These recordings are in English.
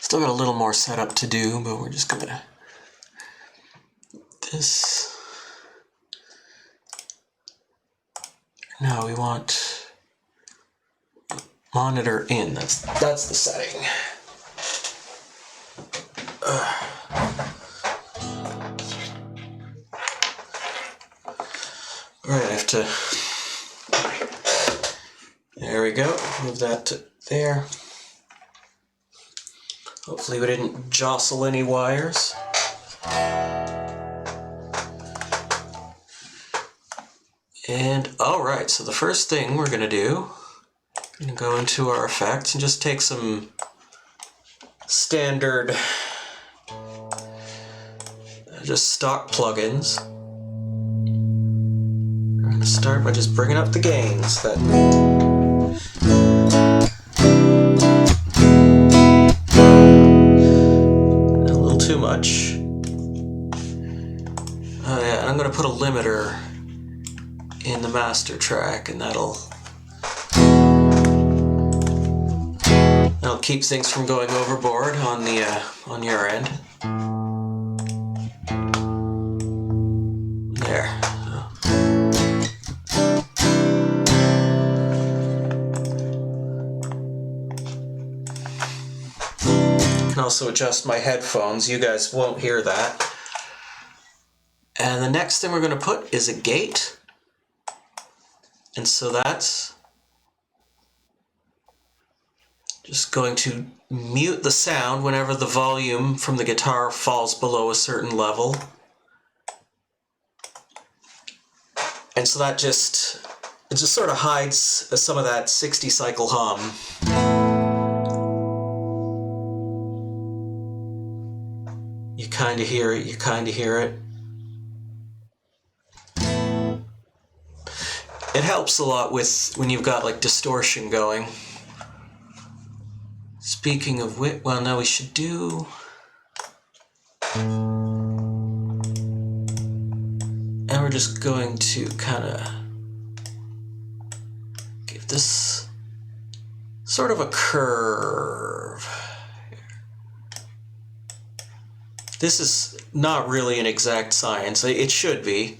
Still got a little more setup to do, but we're just gonna this. No, we want monitor in. That's the setting. All right, I have to. There we go. Move that to there. Hopefully we didn't jostle any wires. And alright, so the first thing we're going to do, we're going to go into our effects and just take some standard, just stock plugins. We're going to start by just bringing up the gains. A little too much. Oh yeah, and I'm going to put a limiter in the master track, and that'll keep things from going overboard on the on your end. There. I can also adjust my headphones. You guys won't hear that. And the next thing we're going to put is a gate. And so that's just going to mute the sound whenever the volume from the guitar falls below a certain level. And so that just sort of hides some of that 60 cycle hum. You kind of hear it, you kind of hear it. It helps a lot with when you've got like distortion going. Speaking of which, well, now we should do. And we're just going to kind of give this sort of a curve. This is not really an exact science. It should be.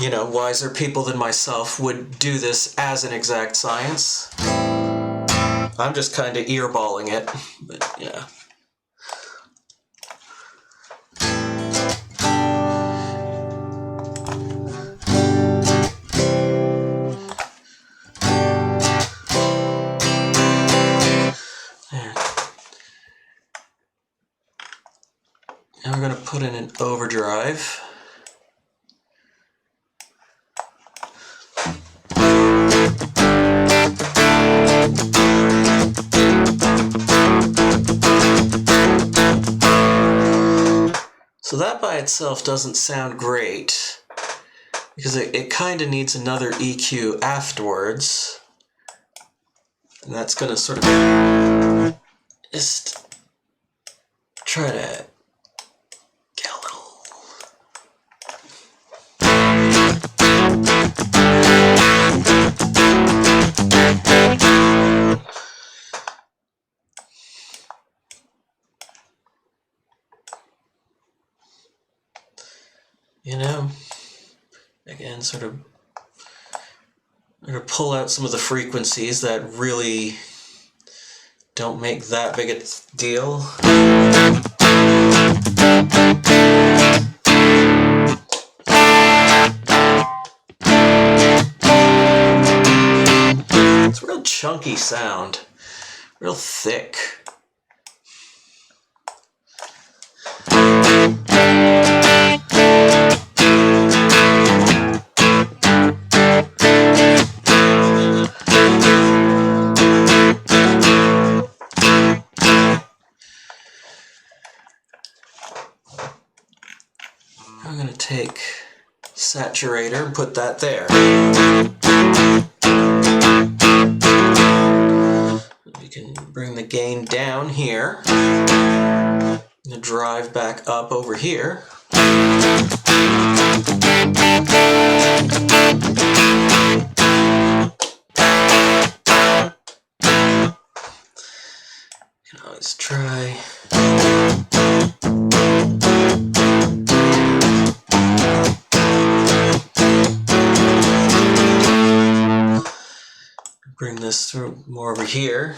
You know, wiser people than myself would do this as an exact science. I'm just kind of earballing it, but yeah. There. Now we're going to put in an overdrive. So that by itself doesn't sound great, because it kind of needs another EQ afterwards. And that's going to sort of just try to get a little... You know, again, sort of pull out some of the frequencies that really don't make that big a deal. It's a real chunky sound, real thick. I'm going to take saturator and put that there. We can bring the gain down here. And drive back up over here. bring this through more over here.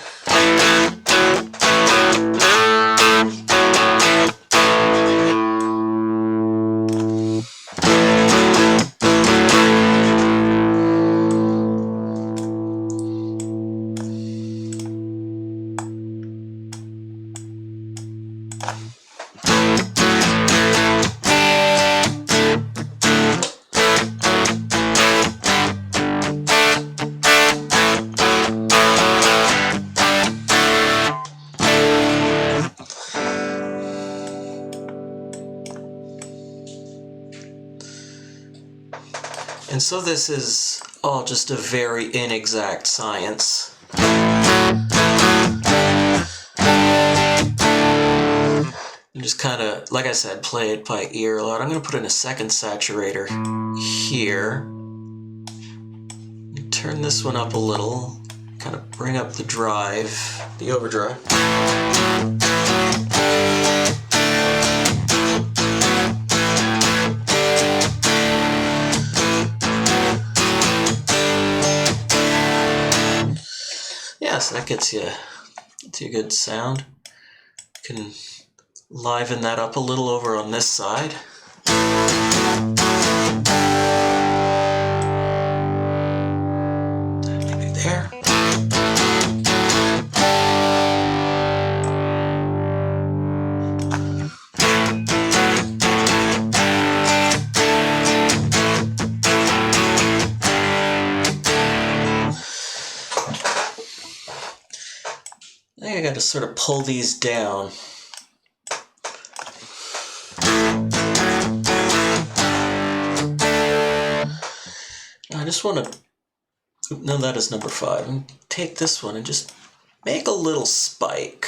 And so this is all just a very inexact science. You just kind of, like I said, play it by ear a lot. I'm going to put in a second saturator here. Turn this one up a little. Kind of bring up the drive, the overdrive. So that gets you a good sound. You can liven that up a little over on this side. Maybe there. I got to sort of pull these down. I just want to, no, that is number 5. And take this one and just make a little spike.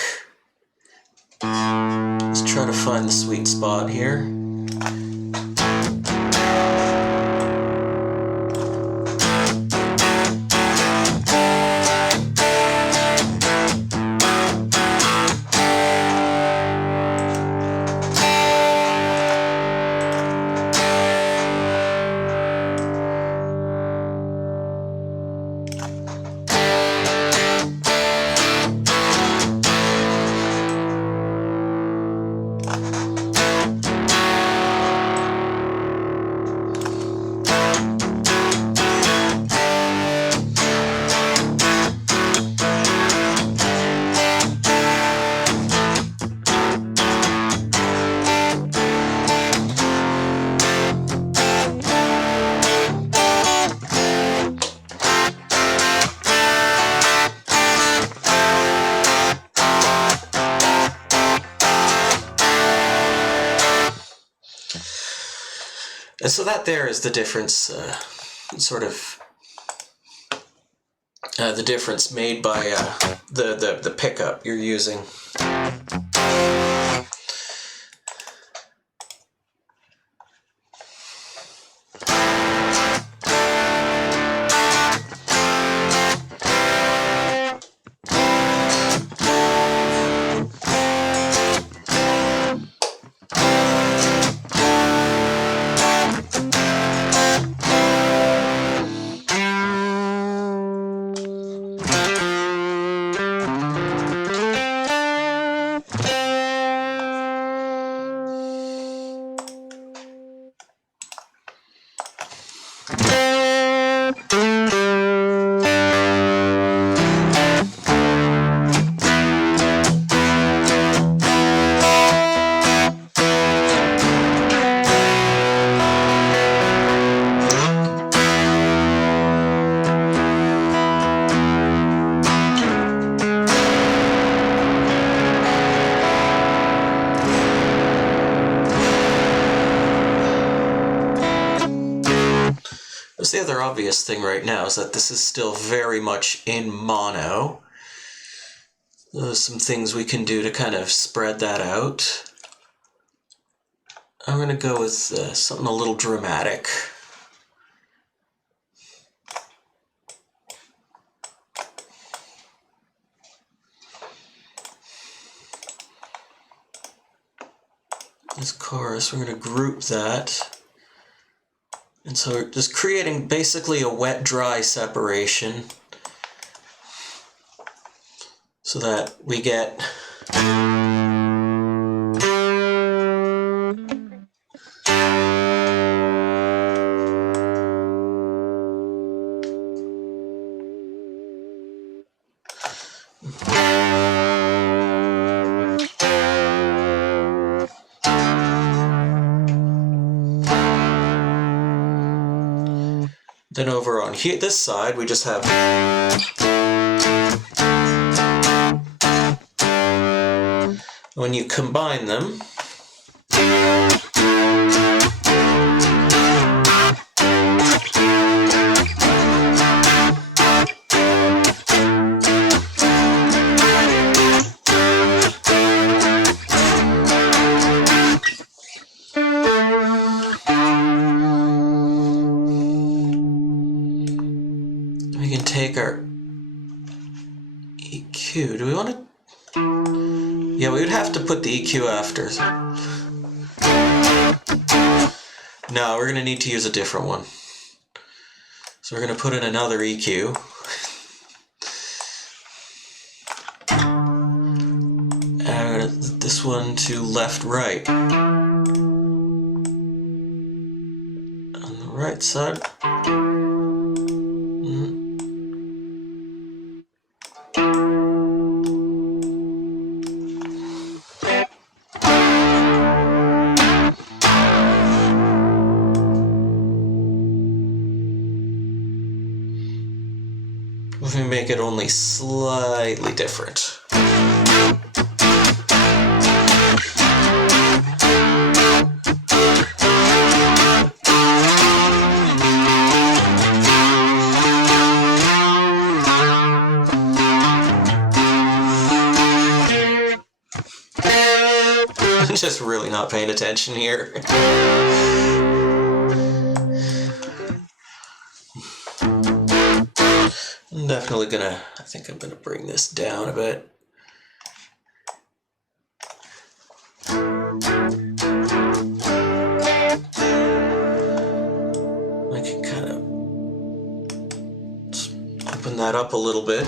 Let's try to find the sweet spot here. And so that there is the difference, sort of the difference made by the pickup you're using. The other obvious thing right now is that this is still very much in mono. There's some things we can do to kind of spread that out. I'm going to go with something a little dramatic. This chorus, we're going to group that. And so we're just creating basically a wet-dry separation. so that we get then over on here, this side, we just have when you combine them, we can take our EQ. Do we want to? Yeah, we would have to put the EQ after. No, we're going to need to use a different one. So we're going to put in another EQ. And I'm going to put this one to left right. On the right side. We make it only slightly different. I'm just really not paying attention here. I'm definitely gonna, I think I'm gonna bring this down a bit. I can kind of open that up a little bit.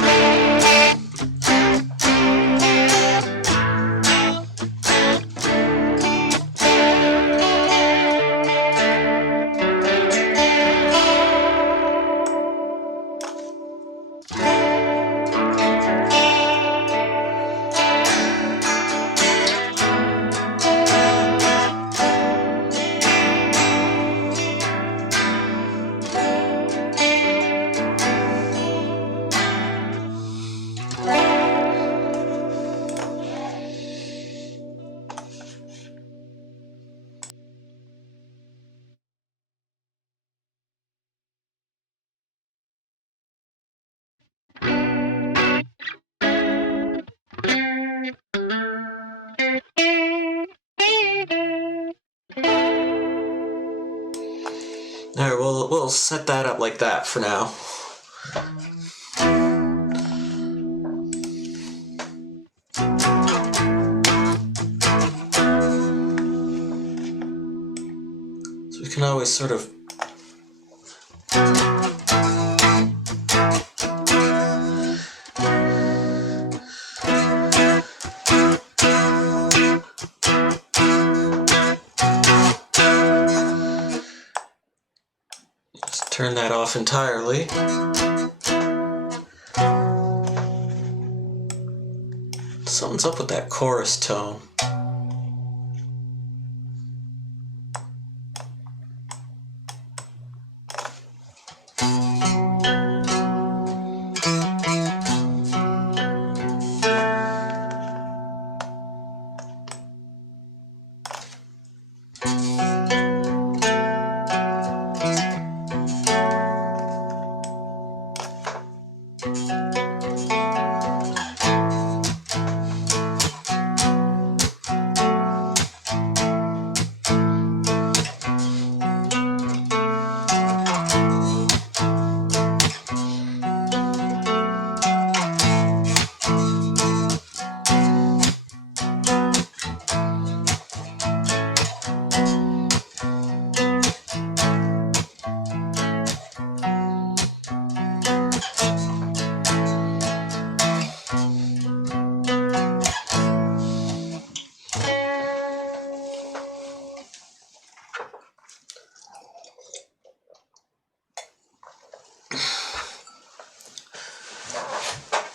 Alright, we'll set that up like that for now. So we can always sort of just turn that off entirely. Something's up with that chorus tone.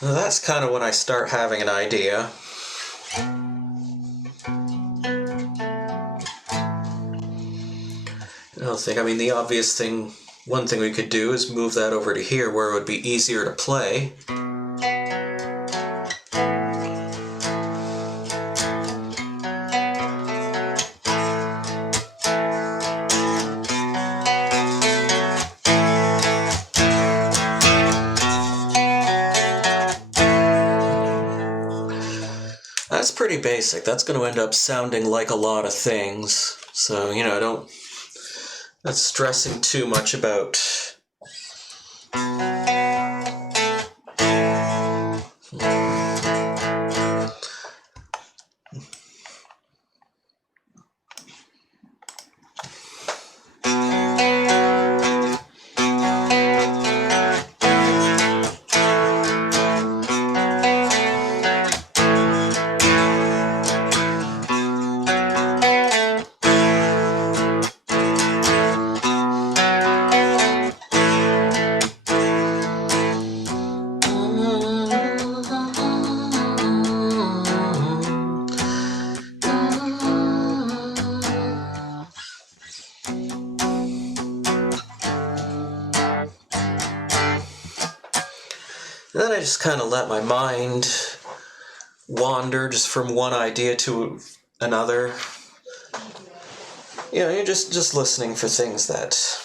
Now that's kind of when I start having an idea. The obvious thing, one thing we could do is move that over to here where it would be easier to play. That's pretty basic. That's going to end up sounding like a lot of things. So, not stressing too much about. And then I just kind of let my mind wander just from one idea to another. You're just listening for things that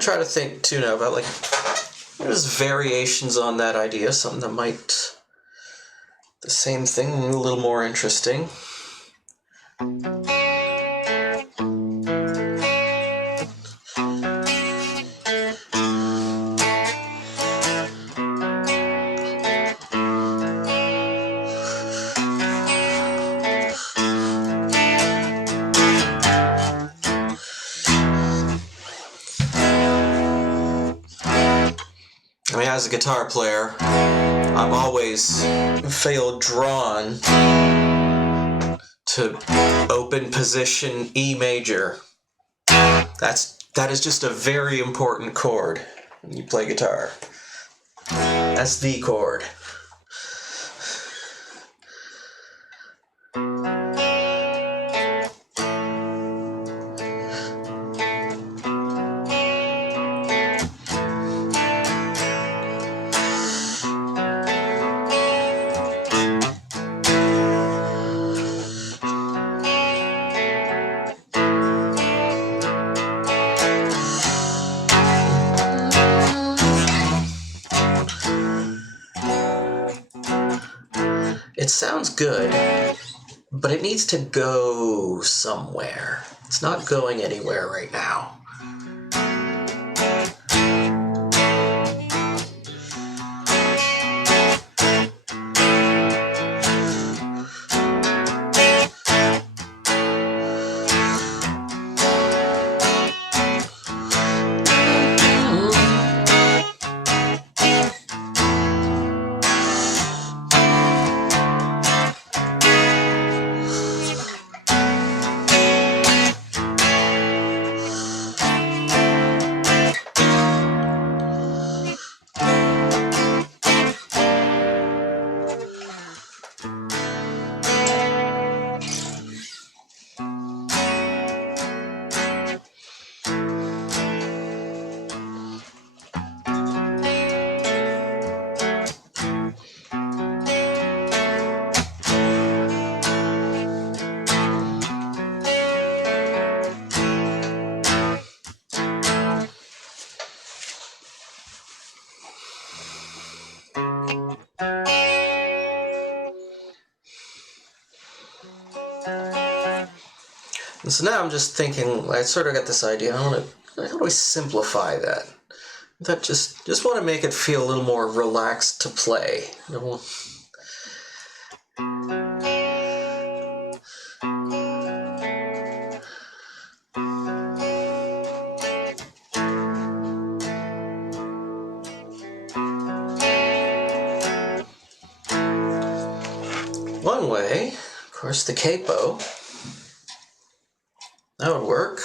try to think too now about there's variations on that idea, something that might the same thing, a little more interesting. As a guitar player, I've always felt drawn to open position E major. That is just a very important chord when you play guitar. That's the chord. It sounds good, but it needs to go somewhere. It's not going anywhere right now. And so now I'm just thinking, I sort of got this idea, how do I simplify that? That just want to make it feel a little more relaxed to play. One way, of course, the capo. That would work.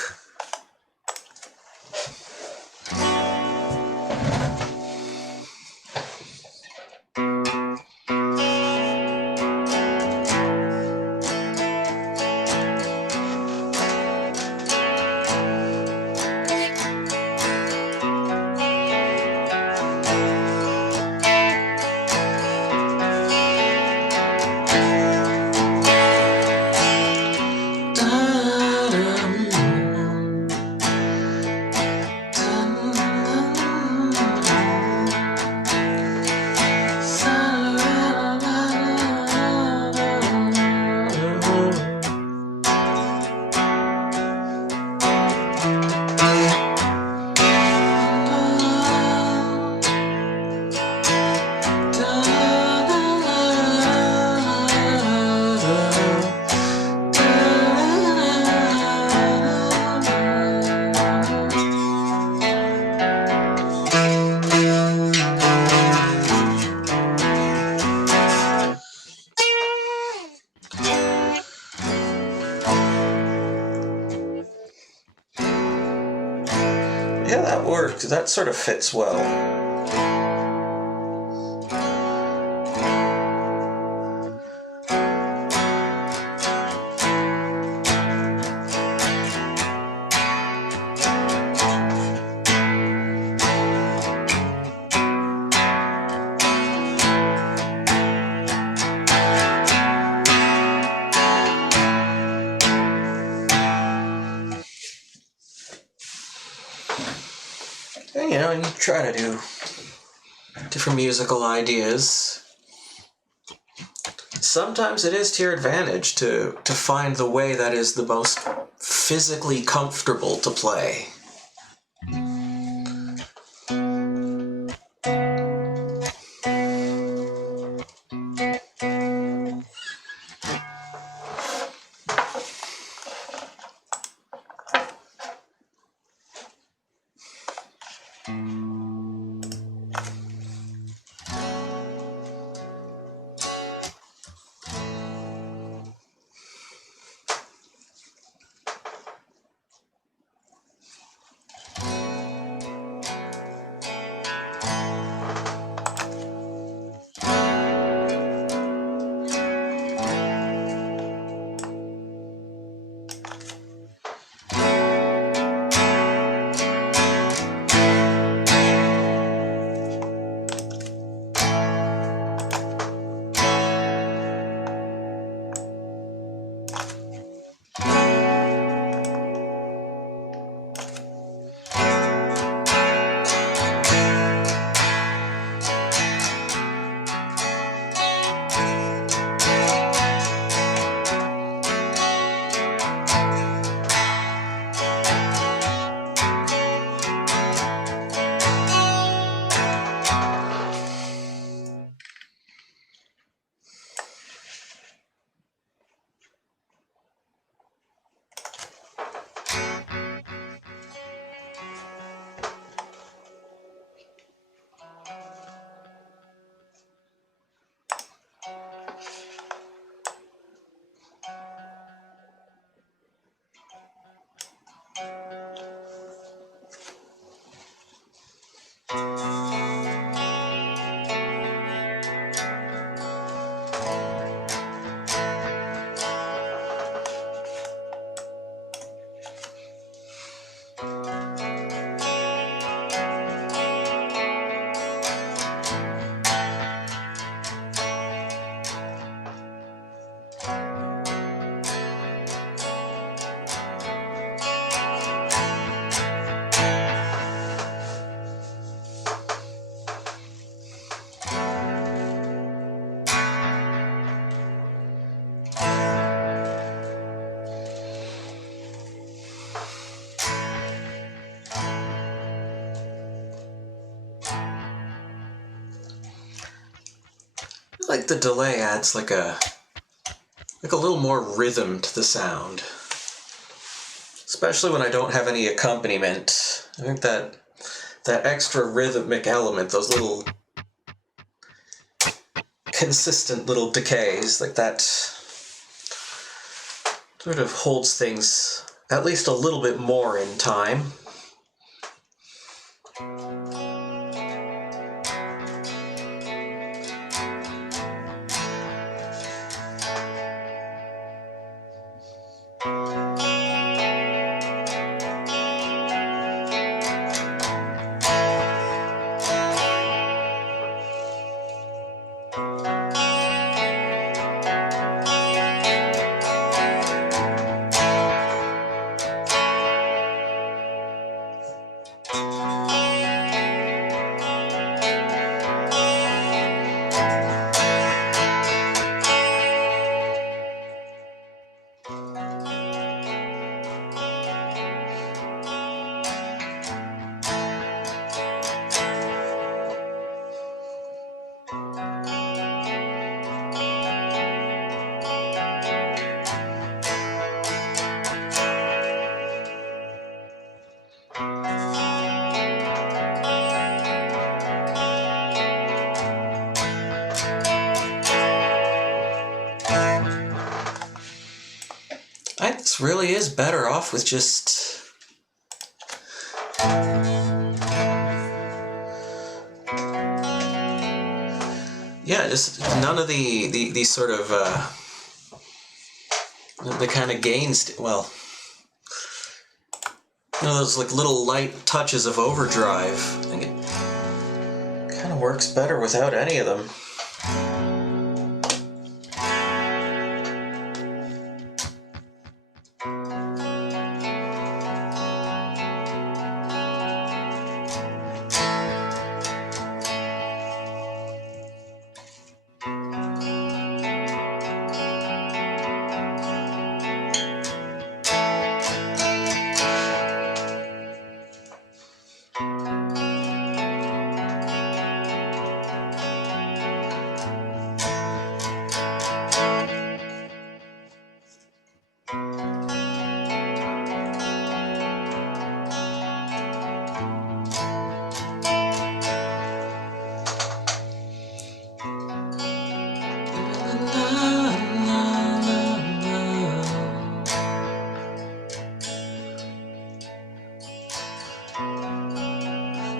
Yeah, that worked. That sort of fits well. And, you know, you try to do different musical ideas. Sometimes it is to your advantage to find the way that is the most physically comfortable to play. think the delay adds like a little more rhythm to the sound. Especially when I don't have any accompaniment. I think that extra rhythmic element, those little consistent little decays, like that sort of holds things at least a little bit more in time. I think this really is better off with just just none of the sort of the kind of gains. Well, those like little light touches of overdrive. I think it kind of works better without any of them.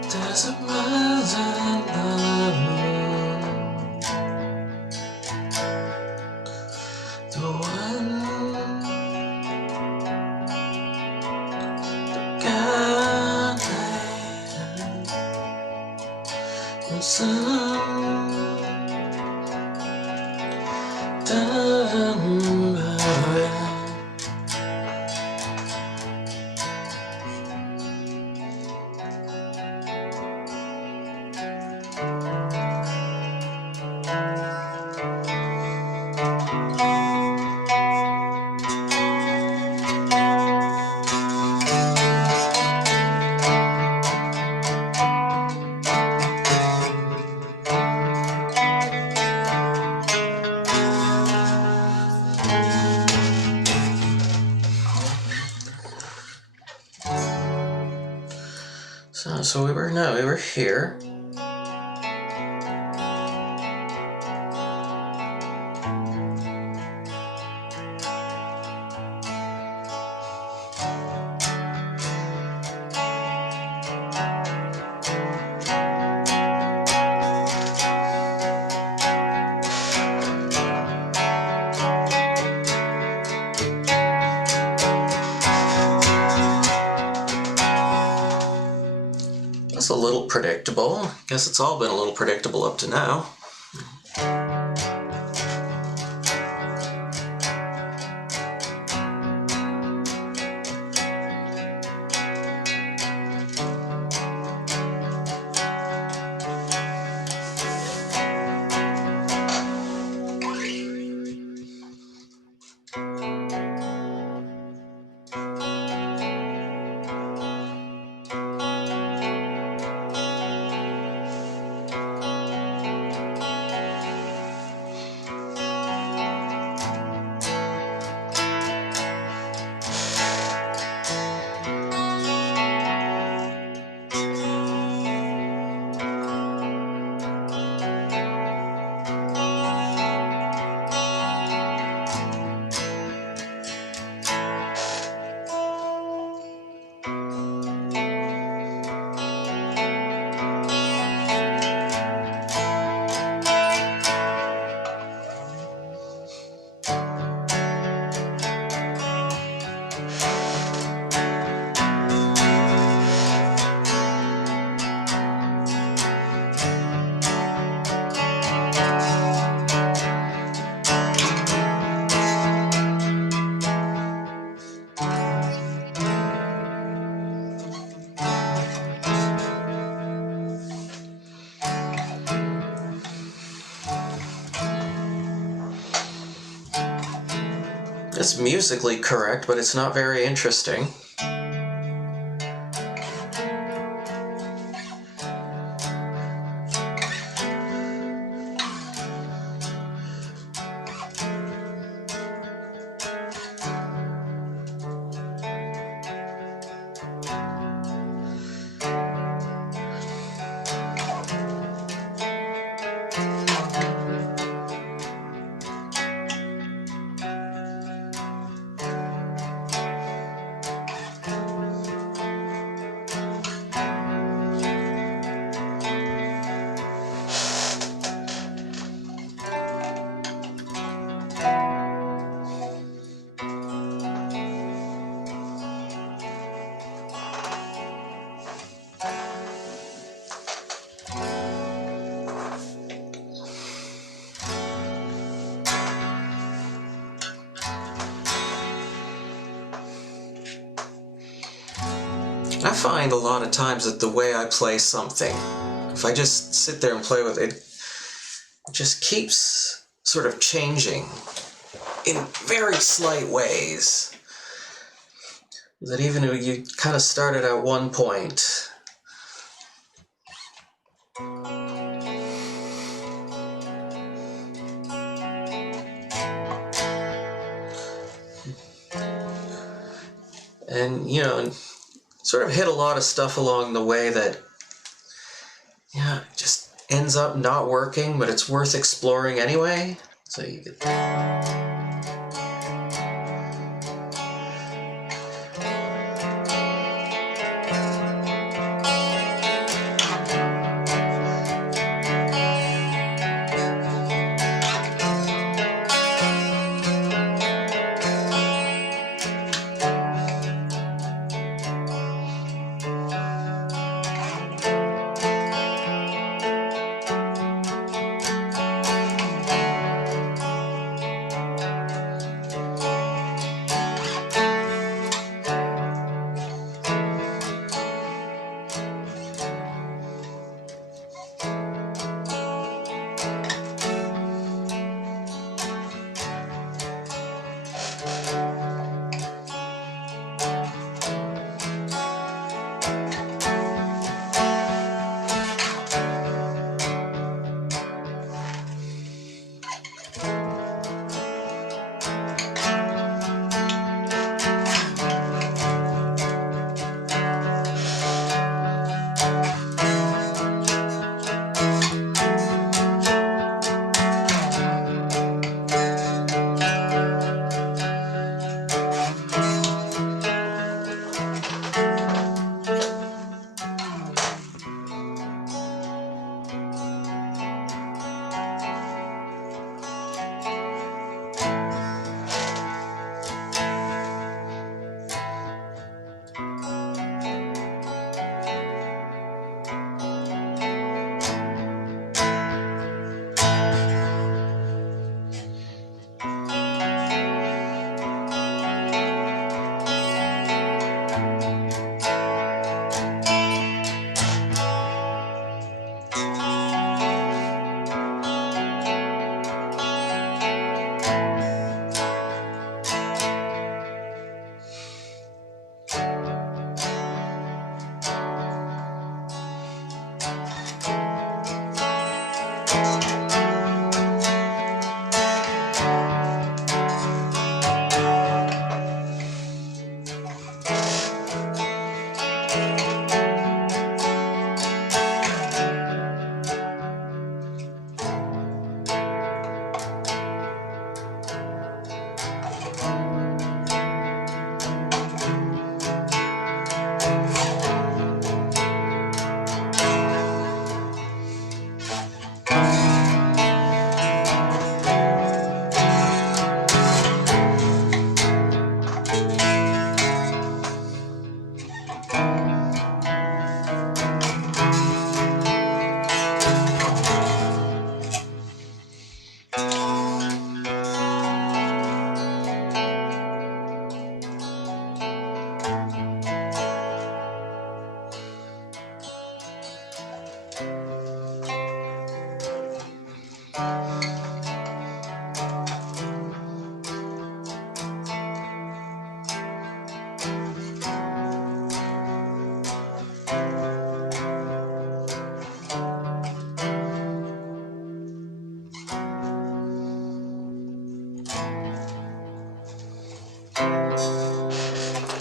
There's a mountain the one God and some done by. So we were here. That's a little predictable. Guess it's all been a little predictable up to now. It's musically correct, but it's not very interesting. I find a lot of times that the way I play something, if I just sit there and play with it, it just keeps sort of changing in very slight ways. That even if you kind of started at one point, and you know, and sort of hit a lot of stuff along the way that, yeah, just ends up not working, but it's worth exploring anyway. So you get.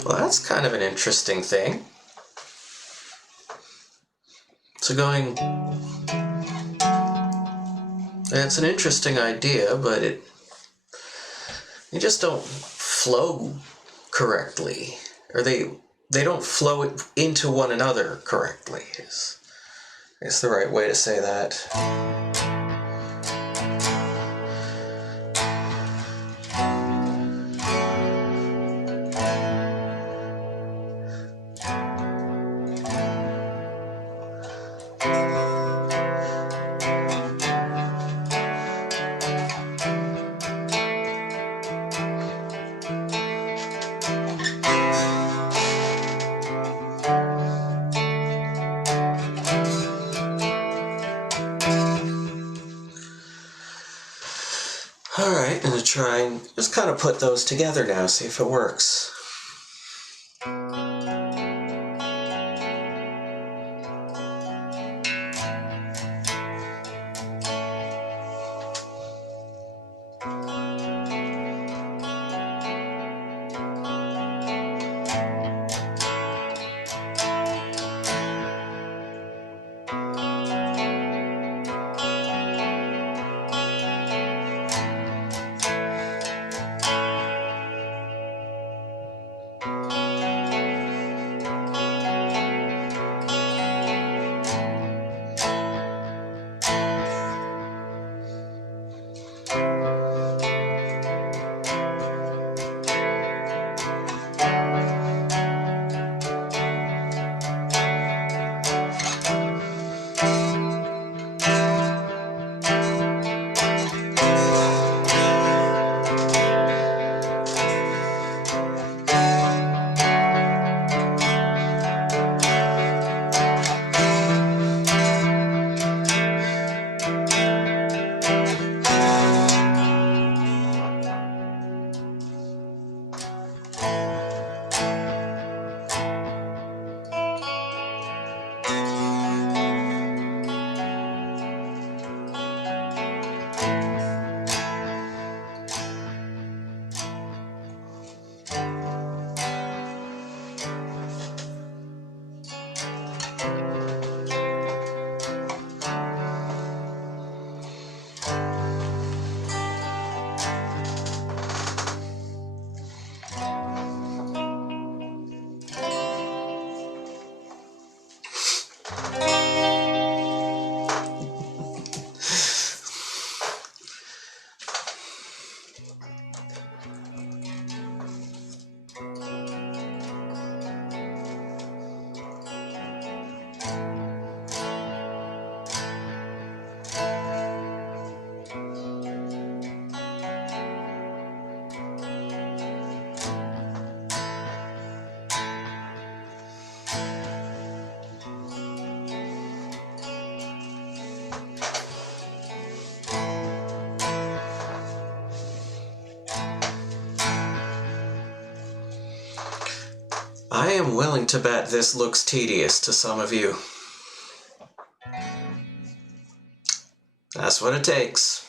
Well, that's kind of an interesting thing. So it's an interesting idea, but they just don't flow correctly, or they don't flow into one another correctly. Is the right way to say that. Alright, I'm going to try and just kind of put those together now, see if it works. I am willing to bet this looks tedious to some of you. That's what it takes.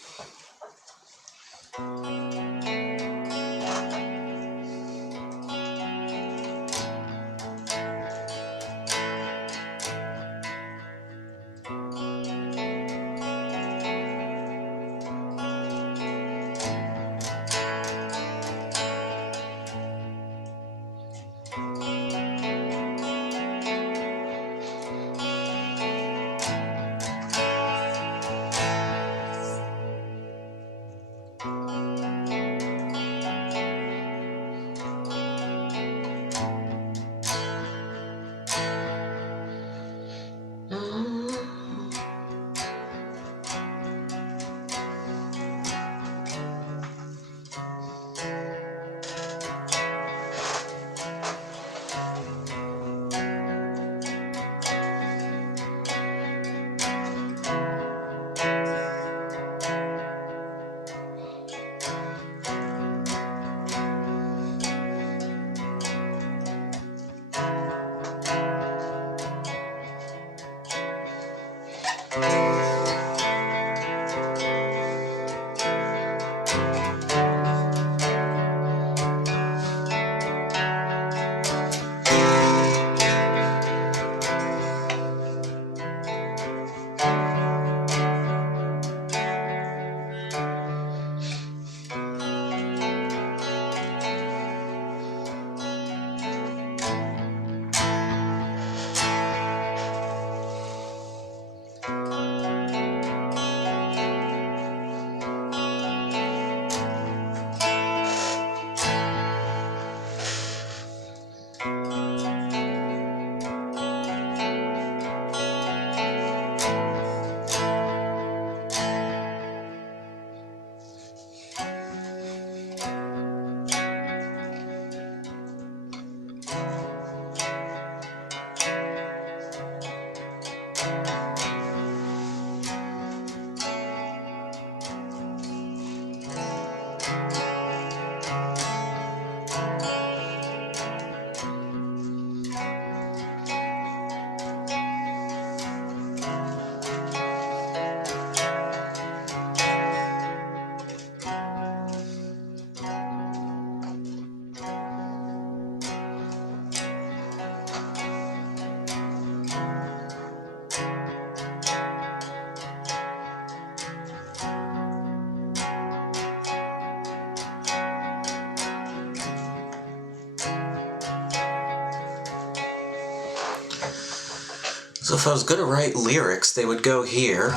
So if I was going to write lyrics, they would go here.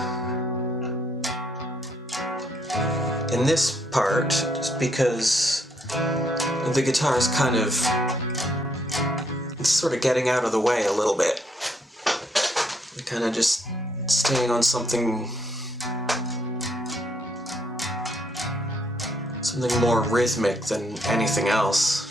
In this part, just because the guitar is kind of, it's sort of getting out of the way a little bit. Kind of just staying on something more rhythmic than anything else.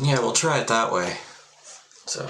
Yeah, we'll try it that way. So.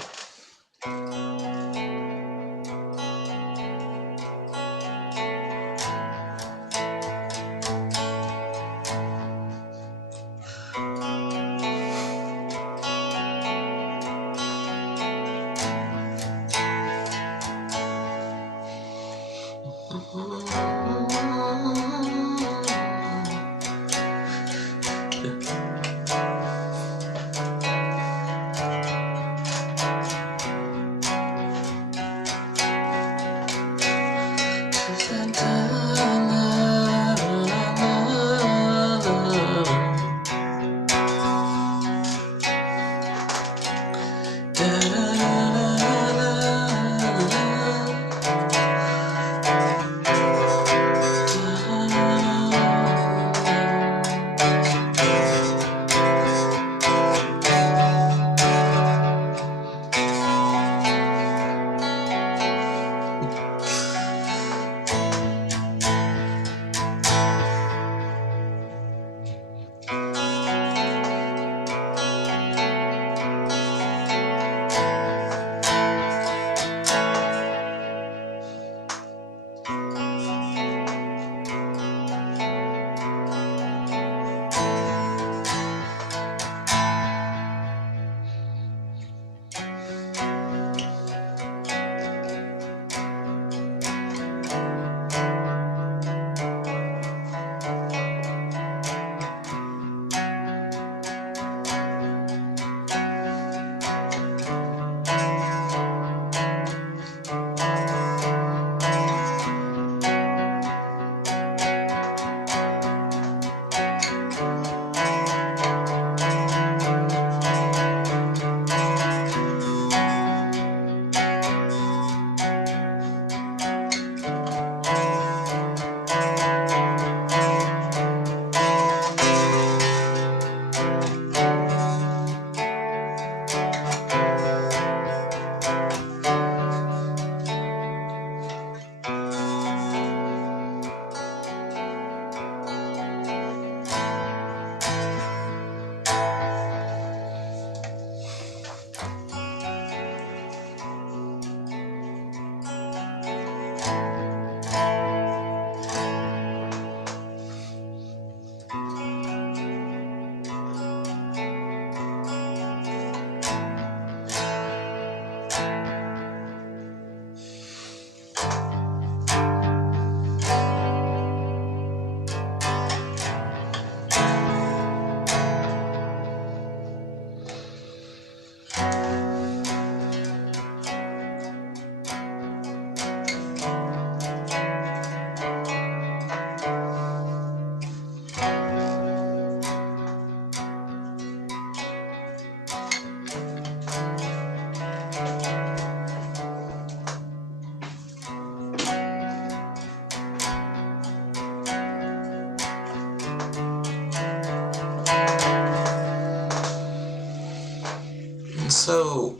So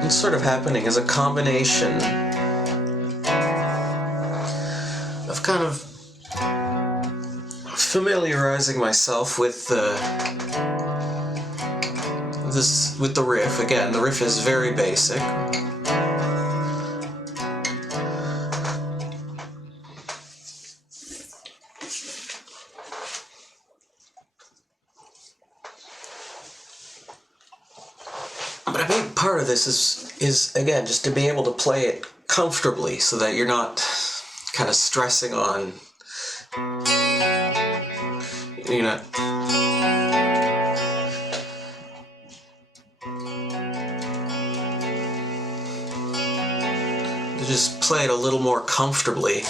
what's sort of happening is a combination of kind of familiarizing myself with with the riff. Again, the riff is very basic. But a big part of this is again just to be able to play it comfortably so that you're not kind of stressing on, you know, to just play it a little more comfortably.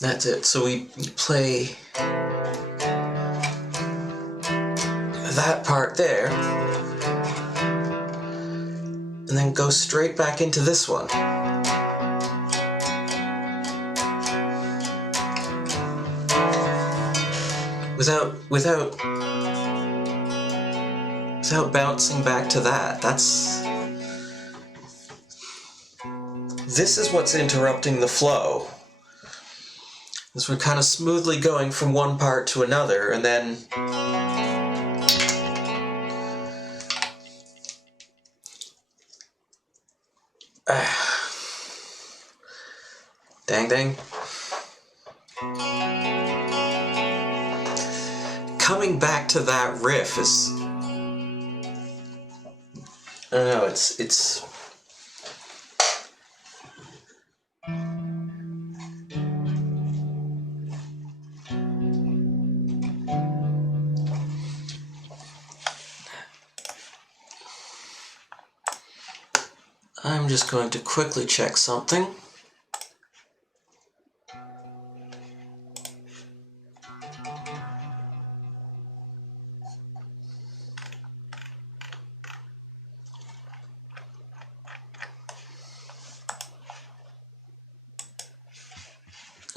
That's it. So we play that part there, and then go straight back into this one. Without bouncing back to that. This is what's interrupting the flow. As we're kind of smoothly going from one part to another, and then dang. Coming back to that riff is, I don't know, it's I'm just going to quickly check something.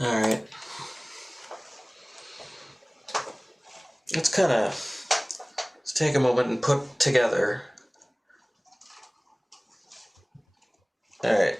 Alright. Let's take a moment and put together. Alright.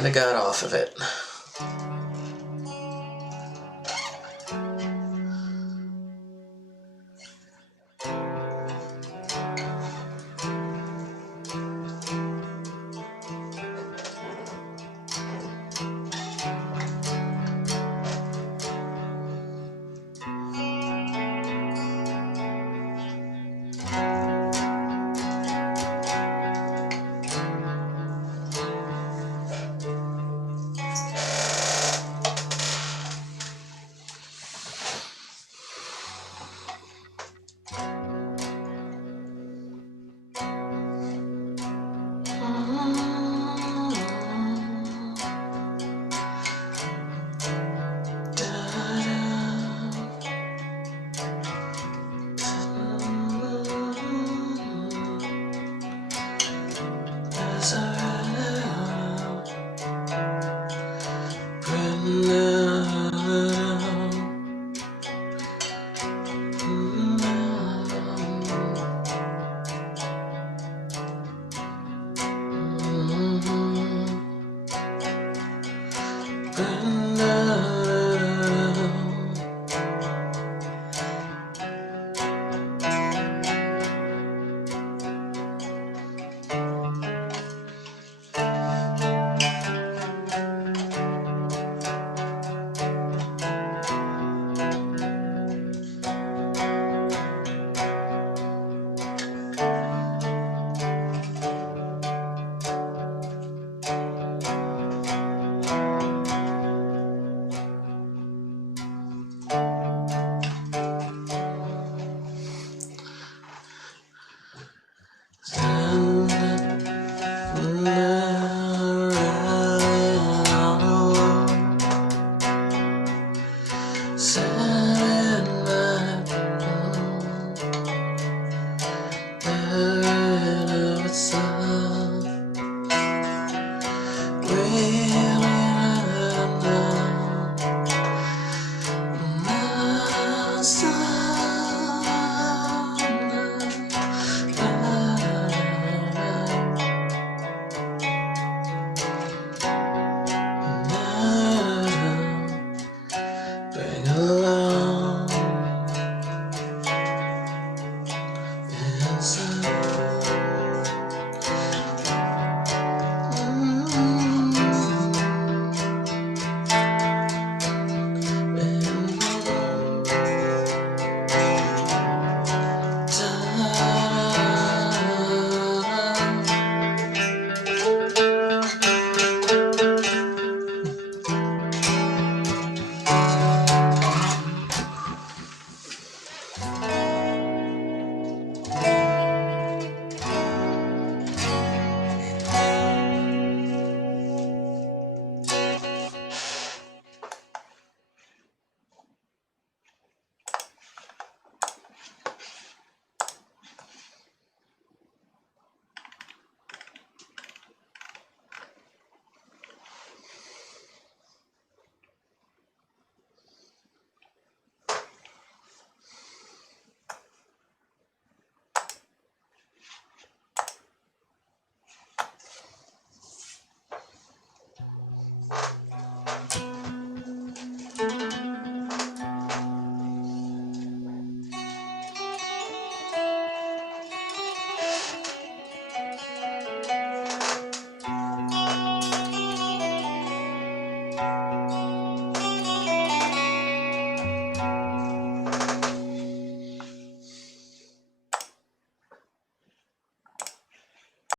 kind of got off of it.